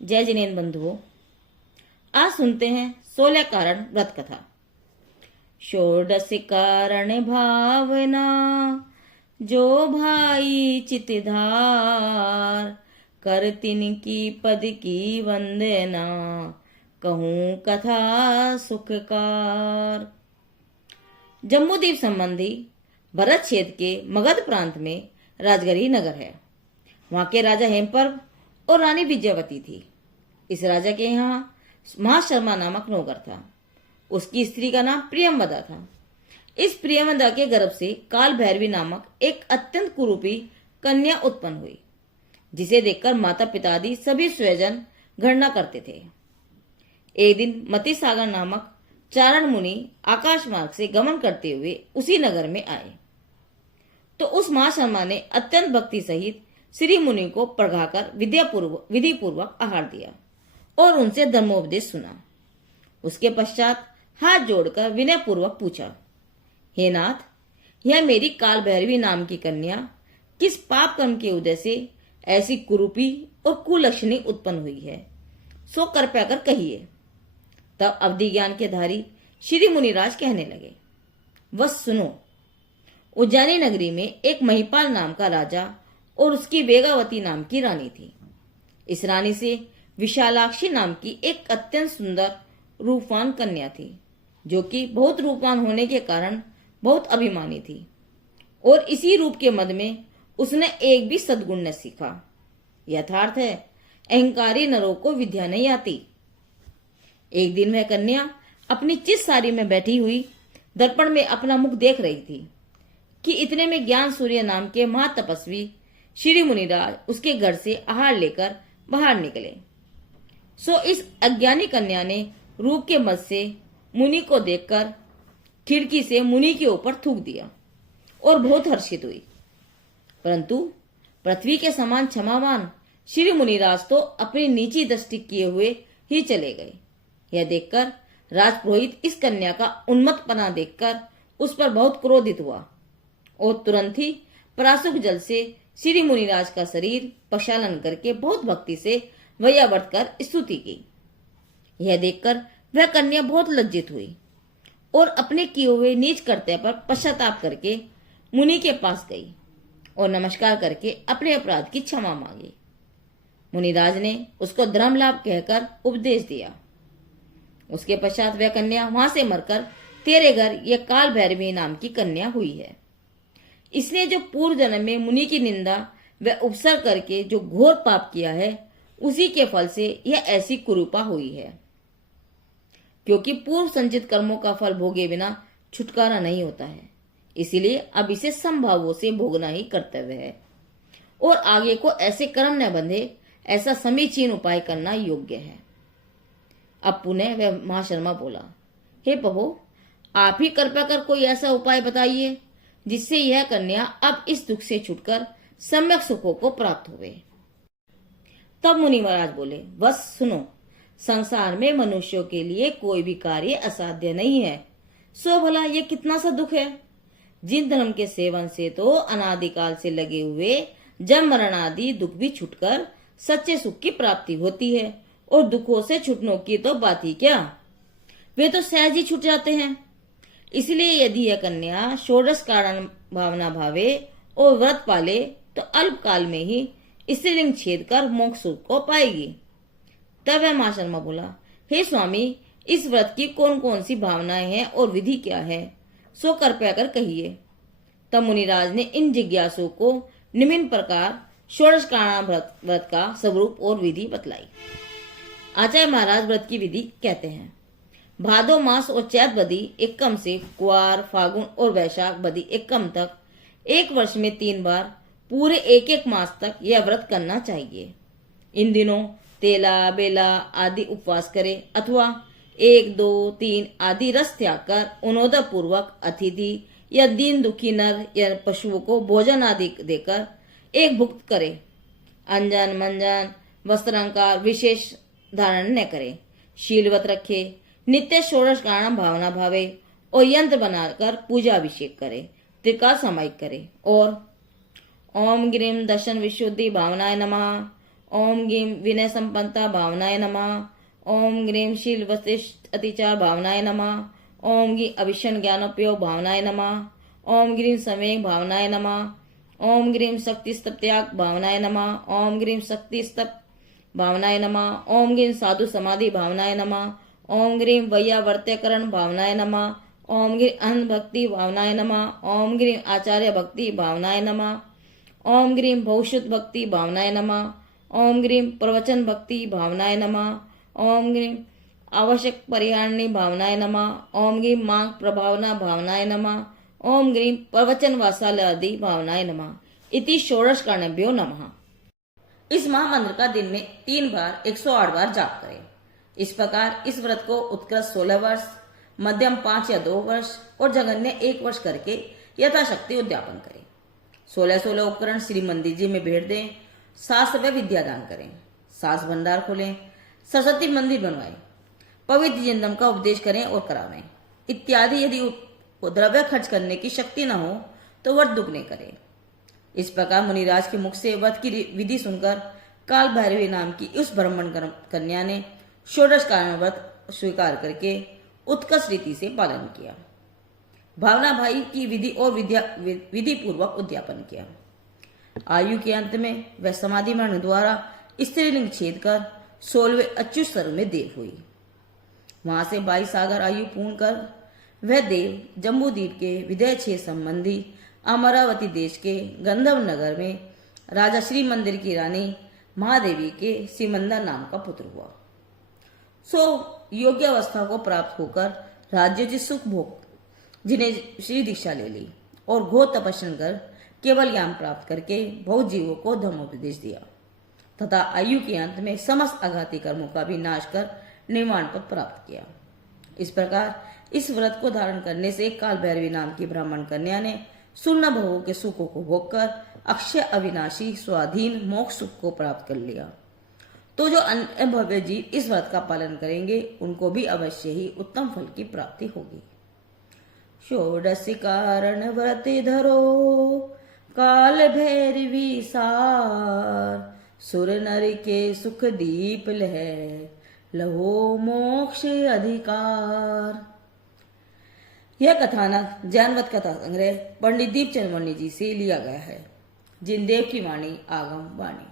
जय जिनेन्द्र बंधुओं, आज सुनते हैं 16 कारण व्रत कथा। षोडश कारण भावना जो भाई चितधार, कर तिनकी पद की वंदना, कहूँ कथा सुखकार। जम्बूद्वीप संबंधी भरत क्षेत्र के मगध प्रांत में राजगरी नगर है। वहां के राजा हेमपर्व और रानी विजयवती थी। इस राजा के यहाँ महाशर्मा नामक नौकर था। उसकी स्त्री का नाम प्रियंवदा था। इस प्रियंवदा के गर्भ से काल भैरवी नामक एक अत्यंत कुरूपी कन्या उत्पन्न हुई, जिसे देखकर माता पिता आदि सभी स्वजन घृणा करते थे। एक दिन मति सागर नामक चारण मुनि आकाश मार्ग से गमन करते हुए उसी नगर में आए, तो उस महाशर्मा ने अत्यंत भक्ति सहित श्री मुनि को पढ़ाकर विधि पूर्वक आहार दिया और उनसे धर्मोपदेश सुना। उसके पश्चात हाथ जोड़कर विनय पूर्वक पूछा, हे नाथ, यह मेरी काल भैरवी नाम की कन्या किस पाप कर्म के उदय से ऐसी कुरूपी और कुलक्षणी उत्पन्न हुई है, सो कृपया कर कहिए। तब अवधि ज्ञान के धारी श्री मुनिराज कहने लगे, बस सुनो। उज्जैनी नगरी में एक महिपाल नाम का राजा और उसकी वेगावती नाम की रानी थी। इस रानी से विशालाक्षी नाम की एक अत्यंत सुंदर रूपवान कन्या थी, जो कि बहुत रूपवान होने के कारण बहुत अभिमानी थी, और इसी रूप के मद में उसने एक भी सद्गुण न सीखा। यथार्थ है, अहंकारी नरों को विद्या नहीं आती। एक दिन वह कन्या अपनी चित साड़ी में बैठी हुई दर्पण में अपना मुख देख रही थी कि इतने में ज्ञान सूर्य नाम के महातपस्वी श्री मुनिराज उसके घर से आहार लेकर बाहर निकले। सो इस अज्ञानी कन्या ने रूप के मद से मुनि को देखकर खिड़की से मुनि के ऊपर थूक दिया और बहुत हर्षित हुई। परंतु पृथ्वी के समान क्षमावान श्री मुनिराज तो अपनी नीची दृष्टि किए हुए ही चले गए। यह देखकर राजपुरोहित इस कन्या का उन्मत्तपना देखकर उस पर बहुत क्रोधित हुआ और तुरंत ही परासुक जल से श्री मुनिराज का शरीर प्रक्षालन करके बहुत भक्ति से वैयावर्त कर स्तुति की। यह देखकर वह कन्या बहुत लज्जित हुई और अपने किए हुए नीच कर्तव्य पर पश्चाताप करके मुनि के पास गई और नमस्कार करके अपने अपराध की क्षमा मांगी। मुनिराज ने उसको धर्म लाभ कहकर उपदेश दिया। उसके पश्चात वह कन्या वहां से मरकर तेरे घर यह काल भैरवी नाम की कन्या हुई है। इसने जो पूर्व जन्म में मुनि की निंदा व उपसर्ग करके जो घोर पाप किया है, उसी के फल से यह ऐसी कुरूपा हुई है। क्योंकि पूर्व संचित कर्मों का फल भोगे बिना छुटकारा नहीं होता है, इसीलिए अब इसे संभावों से भोगना ही कर्तव्य है और आगे को ऐसे कर्म न बंधे, ऐसा समीचीन उपाय करना योग्य है। अब पुनः वह महाशर्मा बोला, हे प्रभु, आप ही कृपया कर कोई ऐसा उपाय बताइए जिससे यह कन्या अब इस दुख से छुटकर सम्यक सुखों को प्राप्त हुए। तब मुनि महाराज बोले, बस सुनो। संसार में मनुष्यों के लिए कोई भी कार्य असाध्य नहीं है। सो भला ये कितना सा दुख है। जिन धर्म के सेवन से तो अनादिकाल से लगे हुए जन्म मरण आदि दुख भी छुटकर सच्चे सुख की प्राप्ति होती है, और दुखों से छुटने की तो बात ही क्या, वे तो सहज ही छूट जाते हैं। इसलिए यदि यह कन्या षोडश कारण भावना भावे और व्रत पाले तो अल्प काल में ही स्त्रीलिंग छेद कर मोक्ष सुख को पाएगी। तब वह महाशर्मा बोला, हे स्वामी, इस व्रत की कौन कौन सी भावनाएं हैं और विधि क्या है, सो कृपया कर कहिए। तब मुनिराज ने इन जिज्ञासुओं को निम्न प्रकार षोडश कारण व्रत का स्वरूप और विधि बतलाई। आचार्य महाराज व्रत की विधि कहते हैं, भादो मास और चैत बदी एक्कम से कुआर, फागुन और वैशाख बदी एक्कम तक एक वर्ष में 3 बार पूरे एक मास तक यह व्रत करना चाहिए। इन दिनों तेला बेला आदि उपवास करे अथवा 1, 2, 3 आदि रस त्याग कर उन्नोद पूर्वक अतिथि या दीन दुखी नर या पशुओं को भोजन आदि देकर एक भुक्त करे। अंजन मंजन वस्त्रांकार विशेष धारण न करे। शीलवत रखे। नित्य षोडश कारण भावना भावे और यंत्र बनाकर पूजा अभिषेक करे। त्रिकाल समायिक करे और ओम ग्रीम दर्शन विशुद्धि भावनाय नमः, ओम ग्रीम विनय संपन्नता भावनाय नमः। ओम ग्रीम शील वशिष्ठ अतिचार भावनाय नमः। ओम ग्रीम अभिषण ज्ञानोपयोग भावनाय नमः। ओम ग्रीम समेग भावनाय नमः। ओम ग्रीम शक्ति स्तप त्याग भावनाय नमः। ओम ग्रीम शक्ति स्तप भावनाय नमः। ओम ग्रीम साधु समाधि भावनाय नमः। ओम ग्रीम वैयावर्त्यकरण भावनाय नमः। ओम ग्रीम अहं भक्ति भावनाय नमः। ओम ग्रीम आचार्य भक्ति भावनाय नमः। ओम ग्रीम भविष्युत भक्ति भावनाय नमः। ओम ग्रीम प्रवचन भक्ति भावनाय नमः। ओम ग्रीम आवश्यक परिहारिणी भावनाय नमः। ओम ग्रीम मांग प्रभावना भावनाय नमः। ओम ग्रीम प्रवचन वात्सल्य आदि भावनाय नमः। इति षोडश कर्णभ्यो नमः। इस महामंत्र का दिन में 3 बार 108 बार जाप करें। इस प्रकार इस व्रत को उत्कृष्ट 16 वर्ष, मध्यम 5 या 2 वर्ष और जघन्य 1 वर्ष करके यथाशक्ति उद्यापन करें। 16-16 उपकरण श्री मंदिर जी में भेंट दें। शास्त्र व विद्यादान करें। सास भंडार खोलें। सरस्वती मंदिर बनवाएं। पवित्र जिंदम का उपदेश करें और करावें इत्यादि। यदि द्रव्य खर्च करने की शक्ति न हो तो व्रत दुगने करें। इस प्रकार मुनिराज के मुख से व्रत की विधि सुनकर काल भैरवी नाम की उस ब्राह्मण कन्या ने षोडश कारण व्रत स्वीकार करके उत्कर्ष रीति से पालन किया। भावना भाई की विधि और विधि पूर्वक उद्यापन किया। आयु के अंत में वह समाधि मरण द्वारा स्त्रीलिंग छेद कर 16वें अच्युत स्तर में देव हुई। वहां से 22 सागर आयु पूर्ण कर वह देव जम्बूद्वीप के विदय छेद संबंधी अमरावती देश के गंधर्व नगर में राजा श्री मंदिर की रानी महादेवी के सिमंदर नाम का पुत्र हुआ। सो योग्य अवस्था को प्राप्त होकर राज्योचित सुख भोग जिन्हें श्री दीक्षा ले ली और घोर तपस्या कर केवल ज्ञान प्राप्त करके बहुत जीवों को धर्मोपदेश दिया तथा आयु के अंत में समस्त आघाती कर्मों का भी नाश कर निर्वाण पद प्राप्त किया। इस प्रकार इस व्रत को धारण करने से काल भैरवी नाम की ब्राह्मण कन्या ने शून्य भवों के सुखों को भोगकर अक्षय अविनाशी स्वाधीन मोक्ष सुख को प्राप्त कर लिया। तो जो अन्य भव्य जीव इस व्रत का पालन करेंगे उनको भी अवश्य ही उत्तम फल की प्राप्ति होगी। षोडशी कारण व्रत धरो काल भैरवी सार, सुर नर के सुख दीप लहो मोक्ष अधिकार। यह कथानक जैनवत कथा संग्रह पंडित दीपचंद वर्णी जी से लिया गया है। जिनदेव की वाणी आगम वाणी।